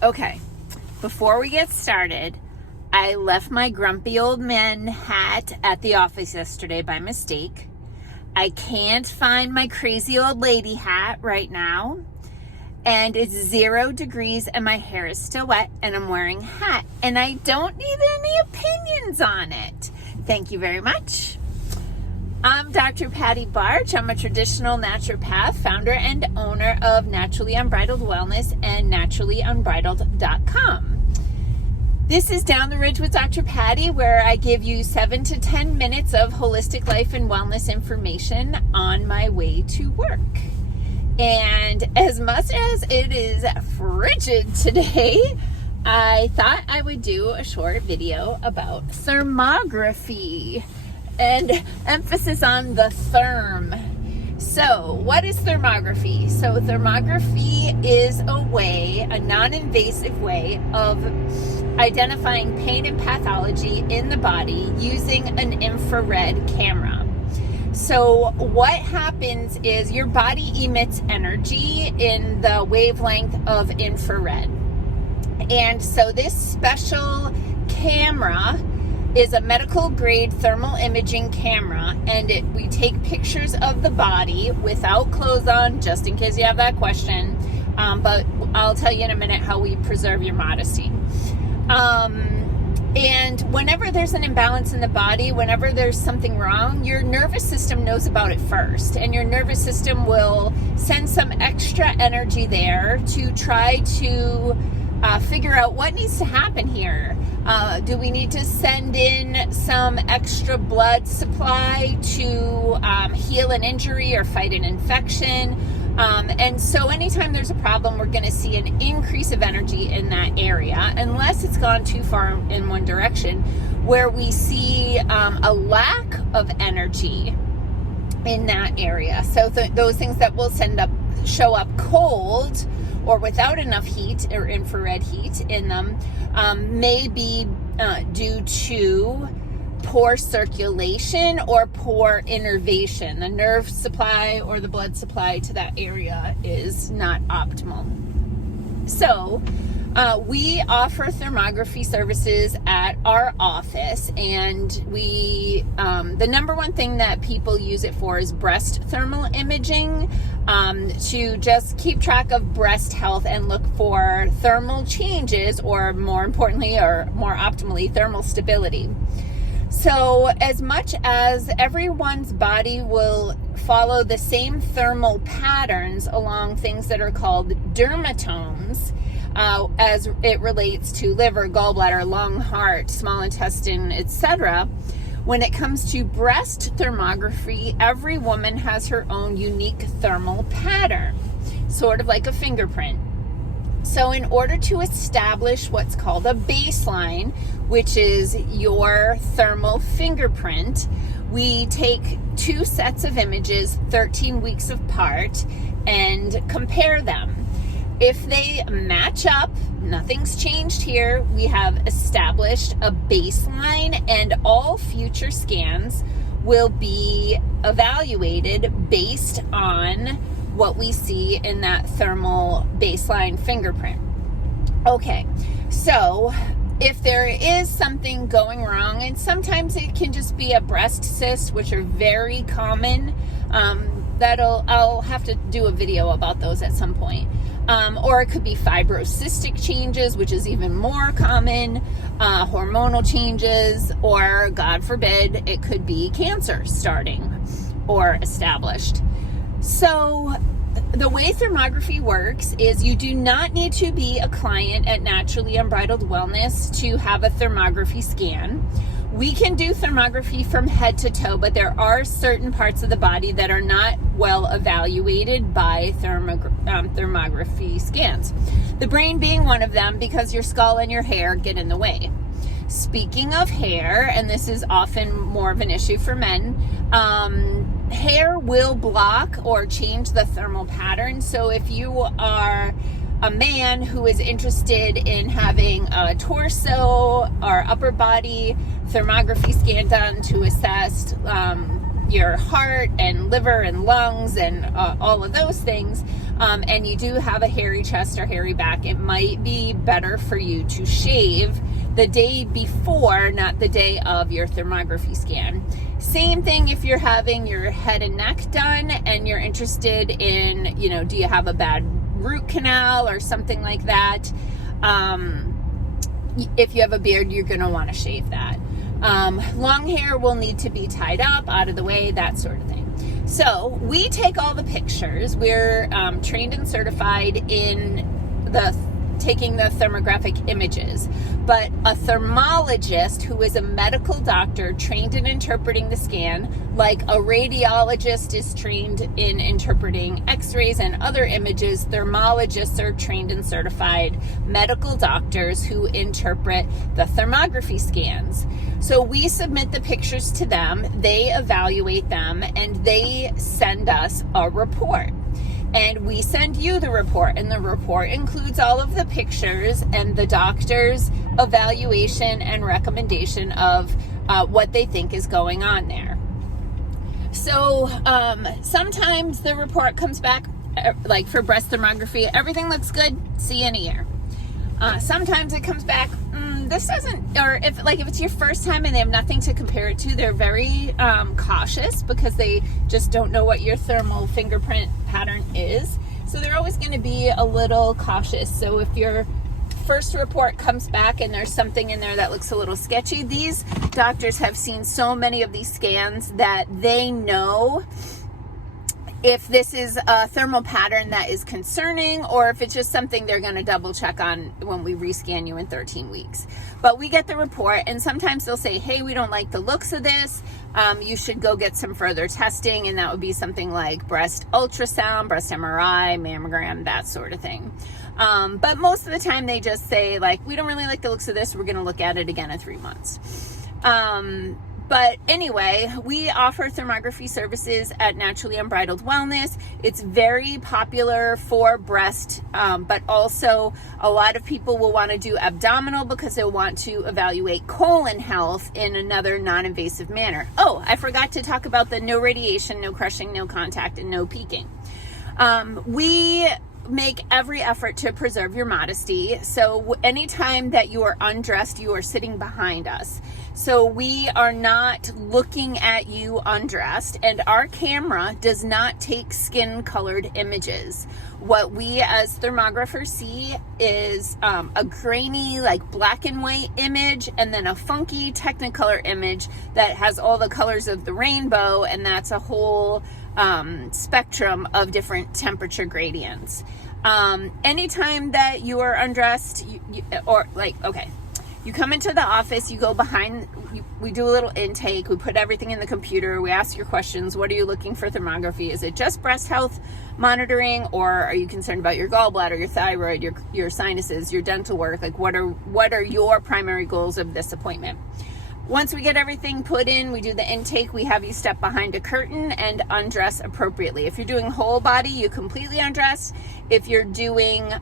Okay, before we get started, I left my grumpy old man hat at the office yesterday by mistake. I can't find my crazy old lady hat right now. And it's 0 degrees and my hair is still wet and I'm wearing a hat. And I don't need any opinions on it. Thank you very much. I'm Dr. Patty Barch. I'm a traditional naturopath, founder and owner of Naturally Unbridled Wellness and naturallyunbridled.com. This is Down the Ridge with Dr. Patty, where I give you 7 to 10 minutes of holistic life and wellness information on my way to work. And as much as it is frigid today, I thought I would do a short video about thermography and emphasis on the therm. So what is thermography? So thermography is a non-invasive way of identifying pain and pathology in the body using an infrared camera. So what happens is your body emits energy in the wavelength of infrared. And so this special camera is a medical grade thermal imaging camera, and we take pictures of the body without clothes on, just in case you have that question. But I'll tell you in a minute how we preserve your modesty. And whenever there's an imbalance in the body, whenever there's something wrong, your nervous system knows about it first. And your nervous system will send some extra energy there to try to figure out what needs to happen here. Do we need to send in some extra blood supply to heal an injury or fight an infection? And so anytime there's a problem, we're going to see an increase of energy in that area, unless it's gone too far in one direction, where we see a lack of energy in that area. So those things that will show up cold or without enough heat or infrared heat in them may be due to poor circulation or poor innervation. The nerve supply or the blood supply to that area is not optimal. So we offer thermography services at our office, and the number one thing that people use it for is breast thermal imaging, to just keep track of breast health and look for thermal changes, or more importantly, or more optimally, thermal stability. So as much as everyone's body will follow the same thermal patterns along things that are called dermatomes, as it relates to liver, gallbladder, lung, heart, small intestine, etc., when it comes to breast thermography, every woman has her own unique thermal pattern, sort of like a fingerprint. So in order to establish what's called a baseline, which is your thermal fingerprint, we take 2 sets of images 13 weeks apart and compare them. If they match up, nothing's changed here, we have established a baseline, and all future scans will be evaluated based on what we see in that thermal baseline fingerprint. Okay, so if there is something going wrong, and sometimes it can just be a breast cyst, which are very common, I'll have to do a video about those at some point. Or it could be fibrocystic changes, which is even more common, hormonal changes, or God forbid, it could be cancer starting or established. So the way thermography works is you do not need to be a client at Naturally Unbridled Wellness to have a thermography scan. We can do thermography from head to toe, but there are certain parts of the body that are not well evaluated by thermography scans. The brain being one of them, because your skull and your hair get in the way. Speaking of hair, and this is often more of an issue for men, hair will block or change the thermal pattern. So if you are a man who is interested in having a torso or upper body thermography scan done to assess your heart and liver and lungs and all of those things, and you do have a hairy chest or hairy back, it might be better for you to shave the day before, not the day of your thermography scan. Same thing if you're having your head and neck done and you're interested in, do you have a bad root canal or something like that? If you have a beard, you're going to want to shave that. Long hair will need to be tied up, out of the way, that sort of thing. So we take all the pictures. We're trained and certified in taking the thermographic images, but a thermologist who is a medical doctor trained in interpreting the scan, like a radiologist is trained in interpreting x-rays and other images, thermologists are trained and certified medical doctors who interpret the thermography scans. So we submit the pictures to them, they evaluate them, and they send us a report. And we send you the report, and the report includes all of the pictures and the doctor's evaluation and recommendation of what they think is going on there. So sometimes the report comes back, like for breast thermography, everything looks good, see you in a year. Sometimes it comes back, this doesn't, or if it's your first time and they have nothing to compare it to, they're very cautious because they just don't know what your thermal fingerprint pattern is. So they're always going to be a little cautious. So if your first report comes back and there's something in there that looks a little sketchy, these doctors have seen so many of these scans that they know if this is a thermal pattern that is concerning or if it's just something they're going to double check on when we rescan you in 13 weeks. But we get the report, and sometimes they'll say, hey, we don't like the looks of this. You should go get some further testing, and that would be something like breast ultrasound, breast MRI, mammogram, that sort of thing. But most of the time they just say, like, we don't really like the looks of this. We're going to look at it again in 3 months. But anyway, we offer thermography services at Naturally Unbridled Wellness. It's very popular for breast, but also a lot of people will want to do abdominal because they want to evaluate colon health in another non-invasive manner. Oh, I forgot to talk about the no radiation, no crushing, no contact, and no peeking. We make every effort to preserve your modesty. So anytime that you are undressed, you are sitting behind us. So we are not looking at you undressed, and our camera does not take skin colored images. What we as thermographers see is a grainy, like black and white image, and then a funky Technicolor image that has all the colors of the rainbow, and that's a whole spectrum of different temperature gradients. Anytime that you are undressed, you come into the office, you go behind, we do a little intake, we put everything in the computer, we ask your questions. What are you looking for thermography? Is it just breast health monitoring, or are you concerned about your gallbladder, your thyroid, your sinuses, your dental work? Like, what are your primary goals of this appointment? Once we get everything put in, we do the intake, we have you step behind a curtain and undress appropriately. If you're doing whole body, you completely undress. If you're doing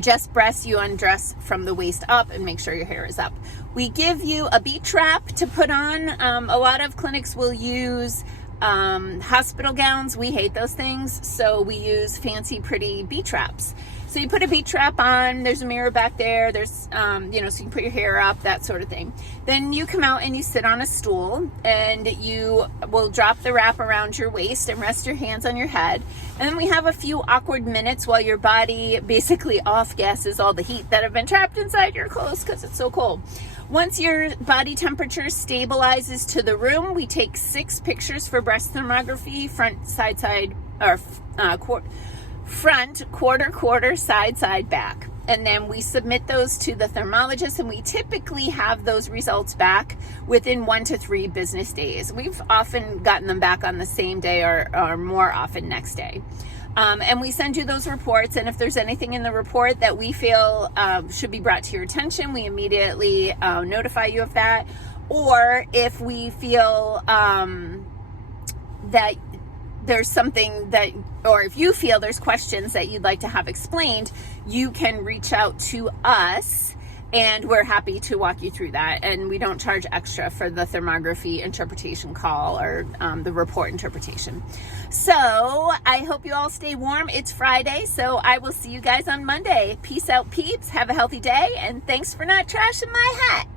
just breasts, you undress from the waist up and make sure your hair is up. We give you a beach wrap to put on. A lot of clinics will use hospital gowns. We hate those things, so we use fancy, pretty beach wraps. So you put a beach wrap on, there's a mirror back there, there's, so you can put your hair up, that sort of thing. Then you come out and you sit on a stool, and you will drop the wrap around your waist and rest your hands on your head. And then we have a few awkward minutes while your body basically off-gasses all the heat that have been trapped inside your clothes because it's so cold. Once your body temperature stabilizes to the room, we take 6 pictures for breast thermography, front, side, or front, quarter, side, back. And then we submit those to the thermologist, and we typically have those results back within 1 to 3 business days. We've often gotten them back on the same day or more often next day. And we send you those reports, and if there's anything in the report that we feel should be brought to your attention, we immediately notify you of that. Or if we feel that there's something that, or if you feel there's questions that you'd like to have explained, you can reach out to us And we're happy to walk you through that. And we don't charge extra for the thermography interpretation call or the report interpretation. So I hope you all stay warm. It's Friday, so I will see you guys on Monday. Peace out, peeps. Have a healthy day, and thanks for not trashing my hat.